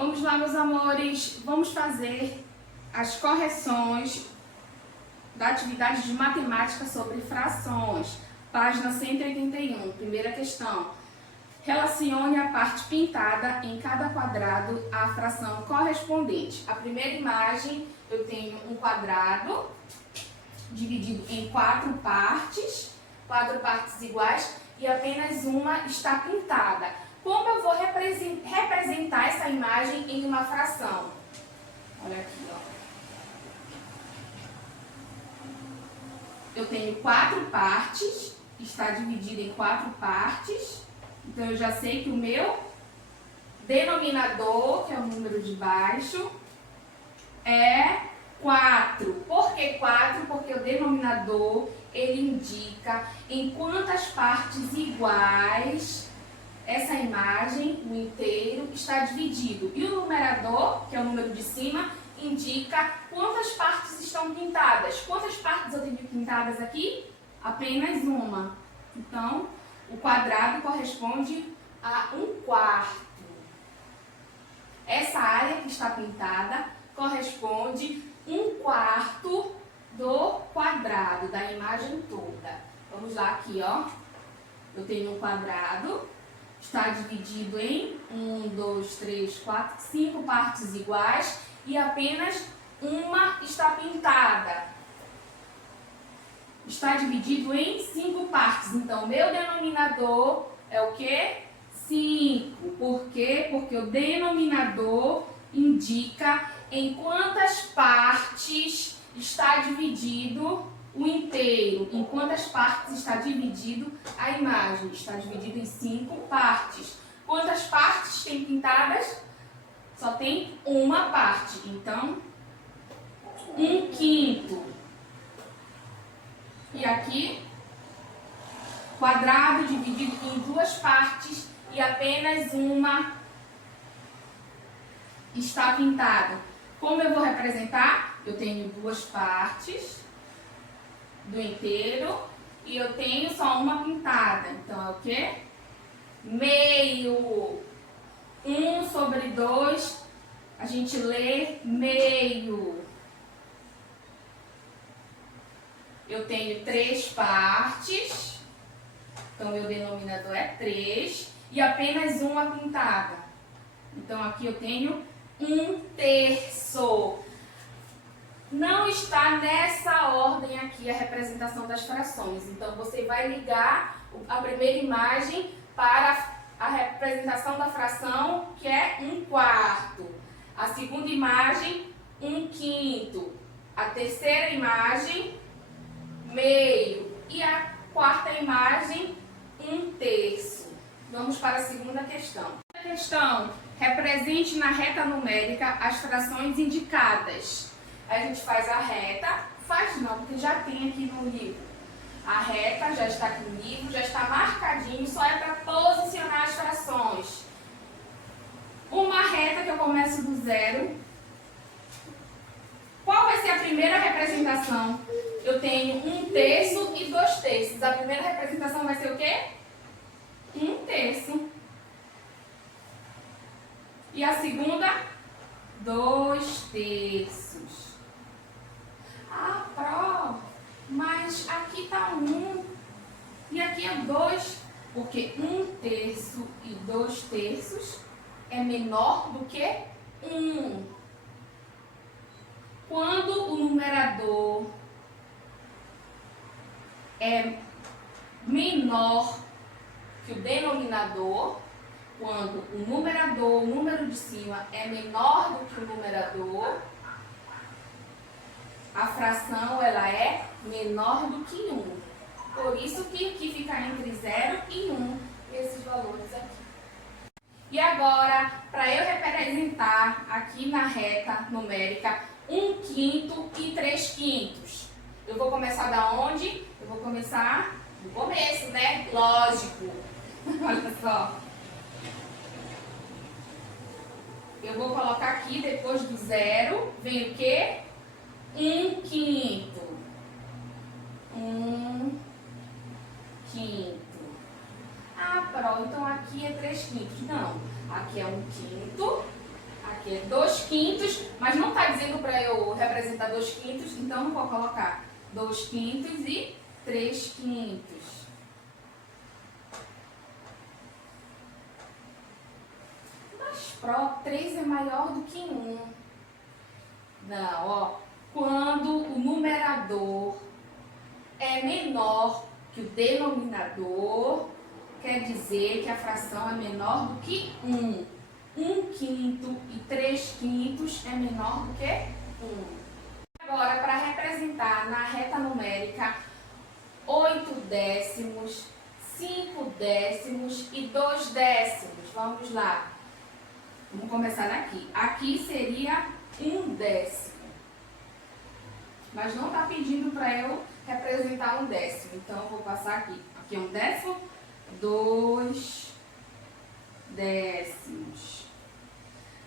Vamos lá, meus amores, vamos fazer as correções da atividade de matemática sobre frações. Página 181, primeira questão. Relacione a parte pintada em cada quadrado à fração correspondente. A primeira imagem, eu tenho um quadrado dividido em quatro partes iguais e apenas uma está pintada. Como eu vou representar essa imagem em uma fração? Olha aqui, ó. Eu tenho quatro partes, está dividido em quatro partes. Então, eu já sei que o meu denominador, que é o número de baixo, é 4. Por que 4? Porque o denominador, ele indica em quantas partes iguais essa imagem, o inteiro, está dividido. E o numerador, que é o número de cima, indica quantas partes estão pintadas. Quantas partes eu tenho pintadas aqui? Apenas uma. Então, o quadrado corresponde a 1/4. Essa área que está pintada corresponde 1/4 do quadrado, da imagem toda. Vamos lá aqui, ó. Eu tenho um quadrado, está dividido em 1, 2, 3, 4, 5 partes iguais e apenas uma está pintada. Está dividido em 5 partes. Então, meu denominador é o quê? 5. Por quê? Porque o denominador indica em quantas partes está dividido o inteiro. Em quantas partes está dividido a imagem. Está dividido em 5 partes. Quantas partes tem pintadas? Só tem uma parte. Então, 1/5. E aqui, quadrado dividido em duas partes e apenas uma está pintada. Como eu vou representar? Eu tenho duas partes do inteiro e eu tenho só uma pintada. Então, é o quê? Meio. 1/2, a gente lê meio. Eu tenho 3 partes, então meu denominador é 3 e apenas uma pintada. Então aqui eu tenho 1/3. Não está nessa ordem aqui a representação das frações. Então você vai ligar a primeira imagem para a representação da fração, que é 1/4. A segunda imagem, 1/5. A terceira imagem, meio. E a quarta imagem, 1/3. Vamos para a segunda questão. A questão, represente na reta numérica as frações indicadas. Aí a gente faz a reta, faz não, porque já tem aqui no livro. A reta já está aqui no livro, já está marcadinho, só é para posicionar as frações. Uma reta que eu começo do zero. Qual vai ser a primeira representação? Eu tenho 1/3 e 2/3. A primeira representação vai ser o quê? 1/3. E a segunda? 2/3. Ah, pró, mas aqui está 1 e aqui é 2. Porque 1/3 e 2/3 é menor do que 1. Quando o numerador é menor que o denominador, quando o numerador, o número de cima, é menor do que o numerador, a fração ela é menor do que 1. Por isso que aqui fica entre 0 e 1, esses valores aqui. E agora, para eu representar aqui na reta numérica 1/5 e 3/5. Eu vou começar da onde? Eu vou começar no começo, né? Lógico. Olha só. Eu vou colocar aqui, depois do zero, vem o quê? 1/5. 1/5. Ah, pronto, então aqui é 3/5. Não, aqui é 1/5, Aqui é 2/5, mas não está dizendo para eu representar 2/5, então não vou colocar 2/5 e 3/5. Mas 3 é maior do que 1. Não, ó. Quando o numerador é menor que o denominador, quer dizer que a fração é menor do que 1. 1/5 e 3/5 é menor do que 1. Agora, para representar na reta numérica 8 décimos, 5 décimos e 2 décimos. Vamos lá. Vamos começar daqui. Aqui seria 1 décimo. Mas não está pedindo para eu representar 1 décimo. Então, eu vou passar aqui. Aqui é 1 décimo, 2 décimos.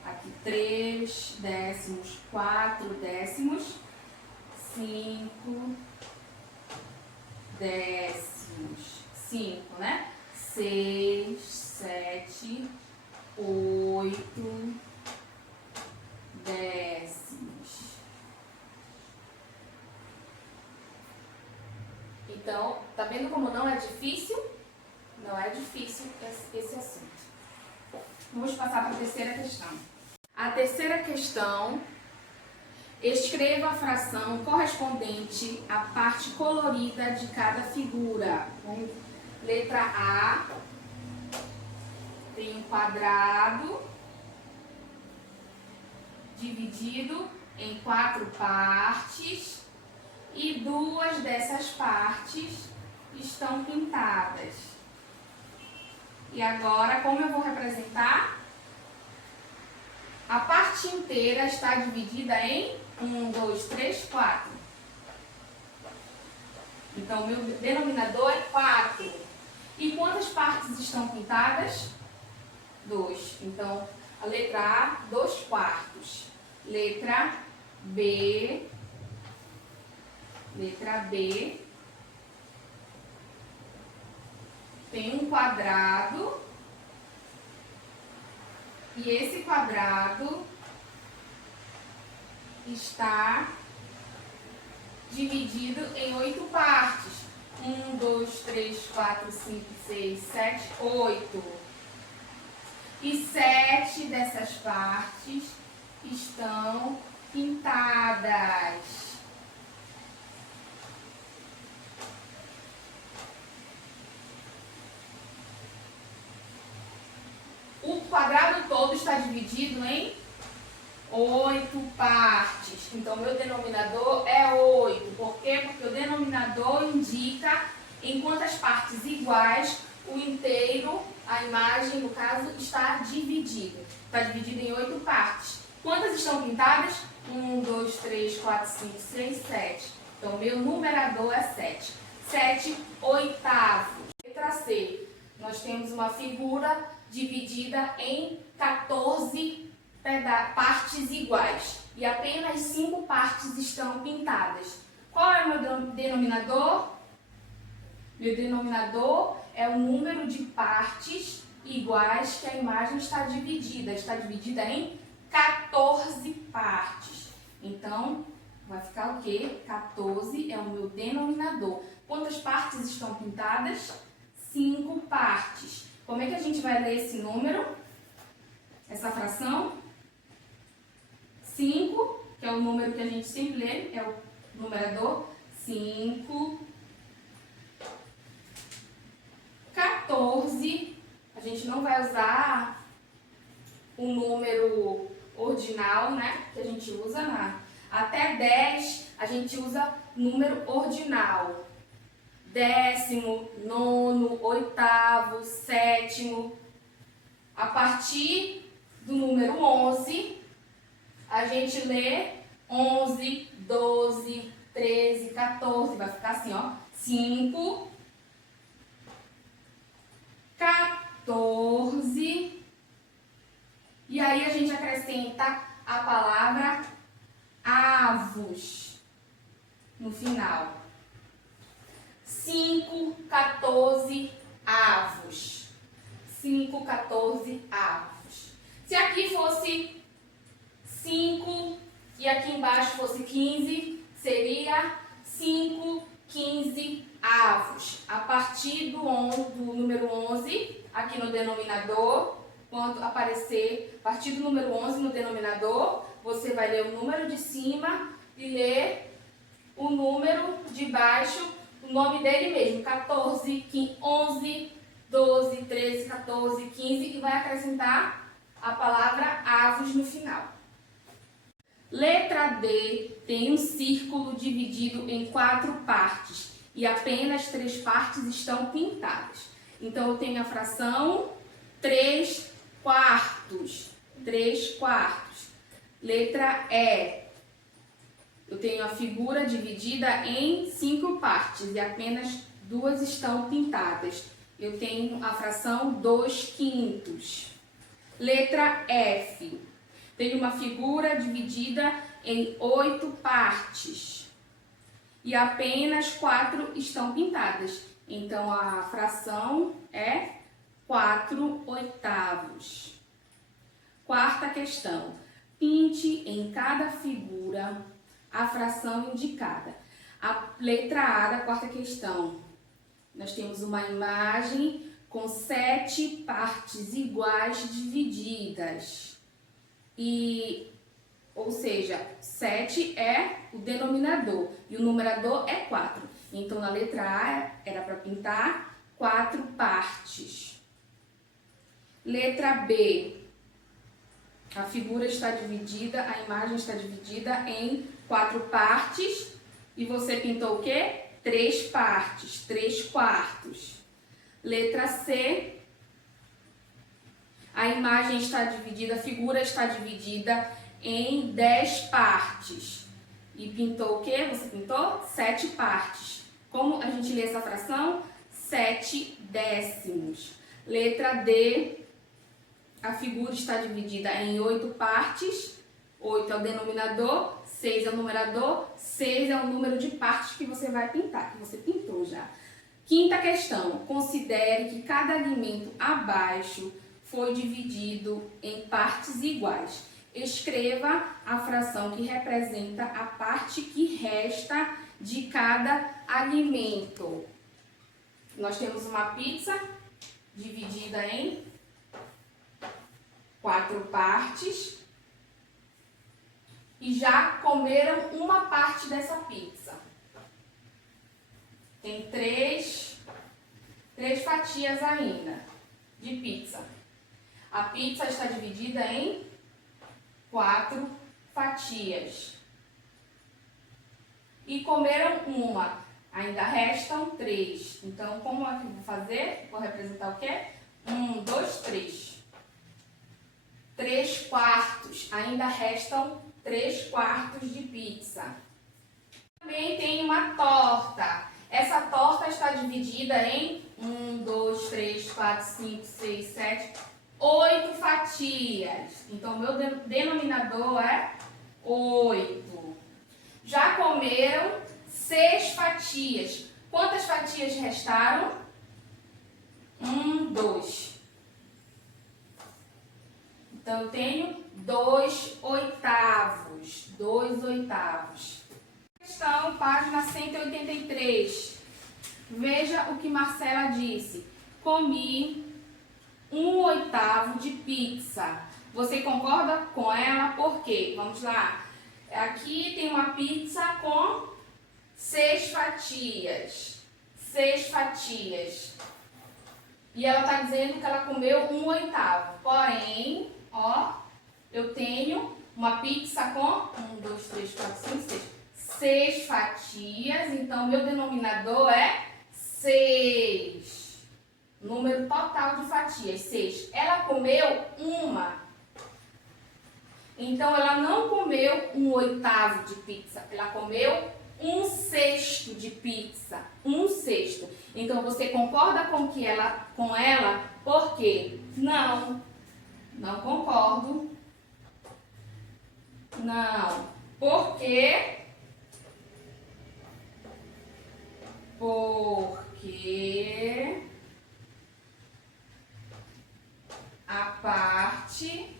Aqui 3 décimos, 4 décimos, 5 décimos. 5, né? 6, 7, 8 décimos. Então, tá vendo como não é difícil? Não é difícil esse assunto. Vamos passar para a terceira questão. A terceira questão, escreva a fração correspondente à parte colorida de cada figura. Letra A, tem um quadrado dividido em 4 partes e 2 dessas partes estão pintadas. E agora, como eu vou representar? A parte inteira está dividida em 1, 2, 3, 4. Então, o meu denominador é 4. E quantas partes estão pintadas? 2. Então, a letra A, 2/4. Letra B. Letra B. Tem um quadrado. E esse quadrado está dividido em 8 partes. 1, 2, 3, 4, 5, 6, 7, 8. E 7 dessas partes estão pintadas. O quadrado todo está dividido em 8 partes. Então, meu denominador é 8. Por quê? Porque o denominador indica em quantas partes iguais o inteiro, a imagem, no caso, está dividido. Está dividido em 8 partes. Quantas estão pintadas? 1, 2, 3, 4, 5, 6, 7. Então, meu numerador é 7. 7/8. Letra C. Nós temos uma figura dividida em 14 partes iguais. E apenas 5 partes estão pintadas. Qual é o meu denominador? Meu denominador é o número de partes iguais que a imagem está dividida. Está dividida em 14 partes. Então, vai ficar o quê? 14 é o meu denominador. Quantas partes estão pintadas? 5 partes. Como é que a gente vai ler esse número? Essa fração? 5, que é o número que a gente sempre lê, é o numerador. 5. 14, a gente não vai usar o número ordinal, né? Que a gente usa até 10, a gente usa número ordinal. 10º, 9º, 8º, 7º. A partir do número 11, a gente lê 11, 12, 13, 14. Vai ficar assim, ó. 5, 14. E aí a gente acrescenta a palavra avos no final. 5, 14 avos. 5, 14 avos. Se aqui fosse 5, e aqui embaixo fosse 15, seria 5, 15 avos. A partir do número 11, aqui no denominador, quando aparecer, a partir do número 11 no denominador, você vai ler o número de cima e ler o número de baixo, o nome dele mesmo, 14, 15, 11, 12, 13, 14, 15, e vai acrescentar a palavra avos no final. Letra D tem um círculo dividido em 4 partes e apenas 3 partes estão pintadas. Então, eu tenho a fração 3 quartos. 3 quartos. Letra E. Eu tenho a figura dividida em 5 partes e apenas 2 estão pintadas. Eu tenho a fração 2 quintos. Letra F. Tenho uma figura dividida em 8 partes e apenas 4 estão pintadas. Então, a fração é 4 oitavos. Quarta questão. Pinte em cada figura a fração indicada. A letra A da quarta questão. Nós temos uma imagem com 7 partes iguais divididas. Ou seja, 7 é o denominador e o numerador é 4. Então, na letra A era para pintar 4 partes. Letra B. A figura está dividida, a imagem está dividida em 4 partes e você pintou o quê? 3 partes, 3 quartos. Letra C. A imagem está dividida, a figura está dividida em 10 partes. E pintou o quê? Você pintou 7 partes. Como a gente lê essa fração? 7 décimos. Letra D. A figura está dividida em 8 partes. 8 é o denominador, 6 é o numerador, 6 é o número de partes que você vai pintar, que você pintou já. Quinta questão. Considere que cada alimento abaixo foi dividido em partes iguais. Escreva a fração que representa a parte que resta de cada alimento. Nós temos uma pizza dividida em 4 partes e já comeram uma parte dessa pizza. Tem 3 fatias ainda de pizza. A pizza está dividida em 4 fatias. E comeram uma. Ainda restam 3. Então, como é que eu vou fazer? Vou representar o quê? 1, 2, 3. 3 quartos. Ainda restam 3 quartos de pizza. Também tem uma torta. Essa torta está dividida em 1, 2, 3, 4, 5, 6, 7, 8 fatias. Então, meu denominador é 8. Já comeram 6 fatias. Quantas fatias restaram? 1, 2. Então, eu tenho 2 oitavos. 2 oitavos. Questão, página 183. Veja o que Marcela disse. Comi 1 oitavo de pizza. Você concorda com ela? Por quê? Vamos lá. Aqui tem uma pizza com 6 fatias. 6 fatias. E ela está dizendo que ela comeu 1 oitavo. Porém, ó, eu tenho uma pizza com 1, 2, 3, 4, 5, 6. 6 fatias. Então, meu denominador é 6. Número total de fatias, 6. Ela comeu uma. Então, ela não comeu 1 oitavo de pizza. Ela comeu 1 sexto de pizza. 1 sexto. Então, você concorda com ela? Por quê? Não. Não concordo. Não. Por quê? Porque a parte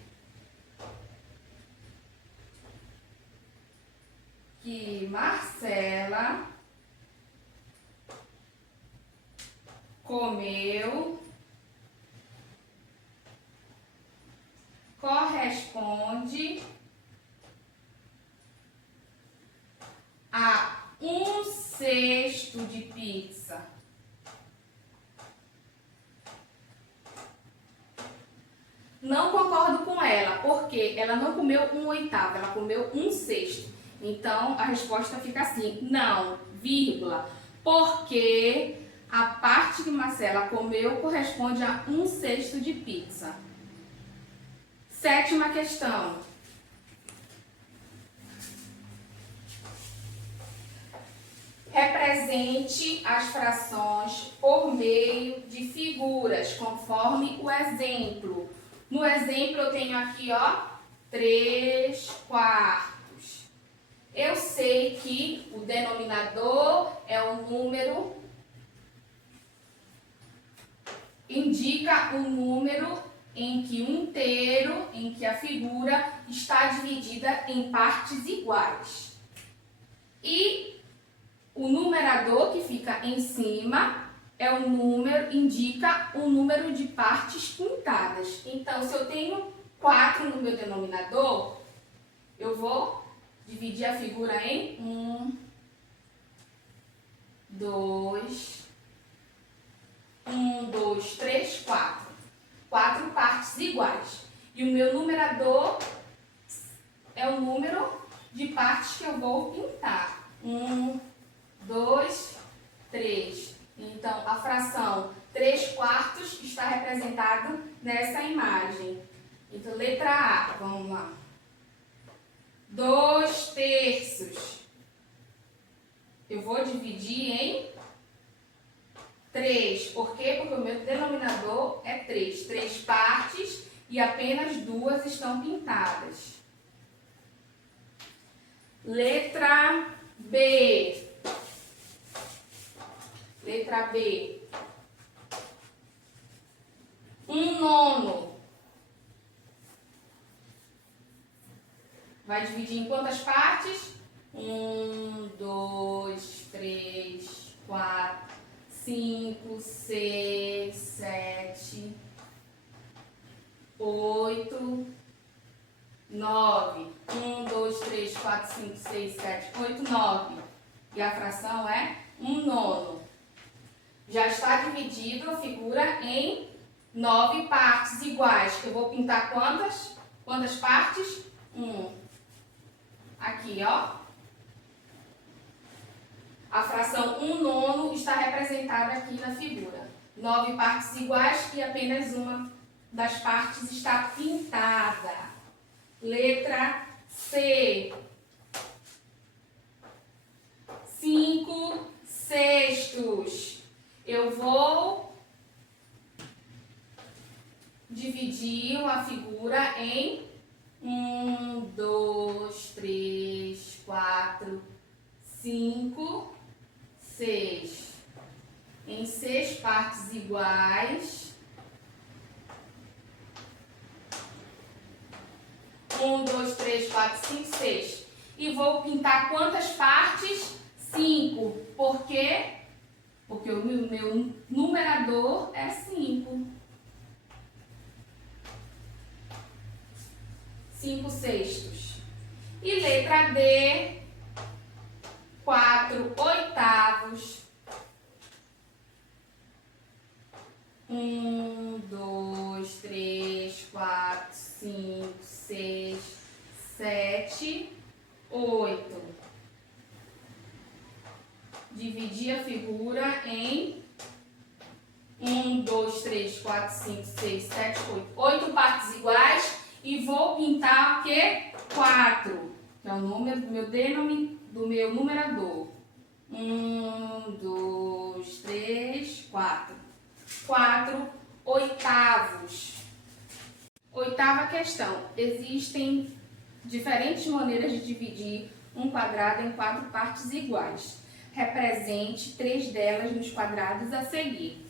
Marcela comeu corresponde a 1/6 de pizza. Não concordo com ela, porque ela não comeu 1/8, ela comeu 1/6. Então, a resposta fica assim, não, vírgula, porque a parte que Marcela comeu corresponde a 1/6 de pizza. 7ª questão. Represente as frações por meio de figuras, conforme o exemplo. No exemplo, eu tenho aqui, ó, 3/4. Eu sei que o denominador é o número, indica o número em que o inteiro, em que a figura está dividida em partes iguais. E o numerador, que fica em cima, é o número, indica o número de partes pintadas. Então, se eu tenho 4 no meu denominador, eu vou dividir a figura em 1, 2, 3, 4. 4 partes iguais. E o meu numerador é o número de partes que eu vou pintar. 1, 2, 3. Então, a fração 3/4 está representada nessa imagem. Então, letra A, vamos lá. 2/3. Eu vou dividir em 3. Por quê? Porque o meu denominador é 3. 3 partes e apenas 2 estão pintadas. Letra B. Letra B. 1/9. Vai dividir em quantas partes? 1, 2, 3, 4, 5, 6, 7, 8, 9. 1, 2, 3, 4, 5, 6, 7, 8, 9. E a fração é 1/9. Já está dividido a figura em 9 partes iguais. Eu vou pintar quantas? Quantas partes? 1. Aqui, ó. A fração 1/9 está representada aqui na figura. 9 partes iguais e apenas uma das partes está pintada. Letra C. 5/6. Eu vou dividir a figura em 1, 2, 3, 4, 5, 6. Em 6 partes iguais. 1, 2, 3, 4, 5, 6. E vou pintar quantas partes? 5. Por quê? Porque o meu numerador é 5. 5/6. E letra D, 4/8. 1, 2, 3, 4, 5, 6, 7, 8. Dividir a figura em 1, 2, 3, 4, 5, 6, 7, 8. 8 partes iguais e vou pintar o quê? 4, que é o número do meu numerador. 1, 2, 3, 4. 4/8. 8ª questão. Existem diferentes maneiras de dividir um quadrado em 4 partes iguais. Represente 3 delas nos quadrados a seguir.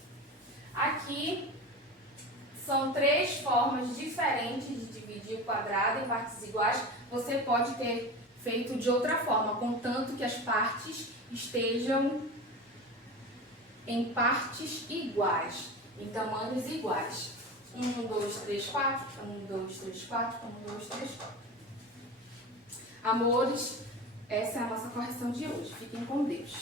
Aqui são 3 formas diferentes de dividir o quadrado em partes iguais. Você pode ter feito de outra forma, contanto que as partes estejam em partes iguais, em tamanhos iguais. 1, 2, 3, 4, 1, 2, 3, 4, 1, 2, 3, 4. Amores, essa é a nossa correção de hoje. Fiquem com Deus.